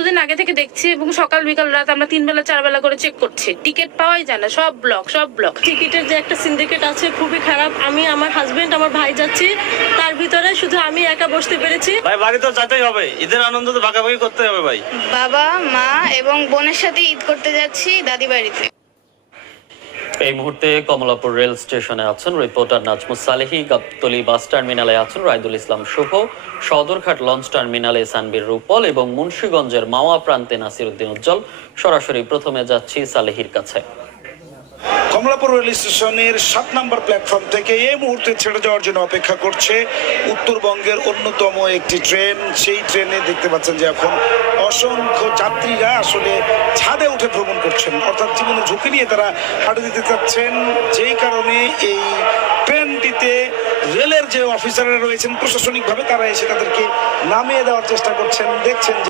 এতদিন আগে থেকে দেখছি এবং সকাল বিকাল রাত আমরা 3 বেলা 4 বেলা করে চেক করছি, টিকিট পাওয়াই যায় না, সব ব্লক। টিকিটের যে একটা সিন্ডিকেট আছে খুবই খারাপ। আমি, আমার হাজবেন্ড, আমার ভাই যাচ্ছি, তার ভিতরে শুধু আমি একা বসতে পেরেছি। ভাই বাড়ি তো যেতেই হবে, ঈদের আনন্দ তো ভাগাভাগি করতে হবে ভাই। বাবা, মা এবং বোনের সাথে ঈদ করতে যাচ্ছি দাদি বাড়িতে। এই মুহূর্তে কমলাপুর রেল স্টেশনে আছেন রিপোর্টার নাজমুস সালেহি, গাবতলী বাস টার্মিনালে আছেন রাইদুল ইসলাম শুভ, সদরঘাট লঞ্চ টার্মিনালে সানবীর রূপল এবং মুন্সিগঞ্জের মাওয়া প্রান্তে নাসির উদ্দিন উজ্জ্বল। সরাসরি প্রথমে যাচ্ছি সালেহির কাছে। কমলাপুর রেল স্টেশনের 7 নম্বর প্ল্যাটফর্ম থেকে এই মুহূর্তে ছেড়ে যাওয়ার জন্য অপেক্ষা করছে উত্তরবঙ্গের অন্যতম একটি ট্রেন। সেই ট্রেনে দেখতে পাচ্ছেন যে এখন অসংখ্য যাত্রীরা আসলে ছাদে উঠে ভ্রমণ করছেন, অর্থাৎ জীবনের ঝুঁকি নিয়ে তারা হাঁটা দিতে চাচ্ছেন। যেই কারণে এই ট্রেনটিতে রেলের যে অফিসাররা রয়েছেন প্রশাসনিকভাবে তারা এসে তাদেরকে নামিয়ে দেওয়ার চেষ্টা করছেন। দেখছেন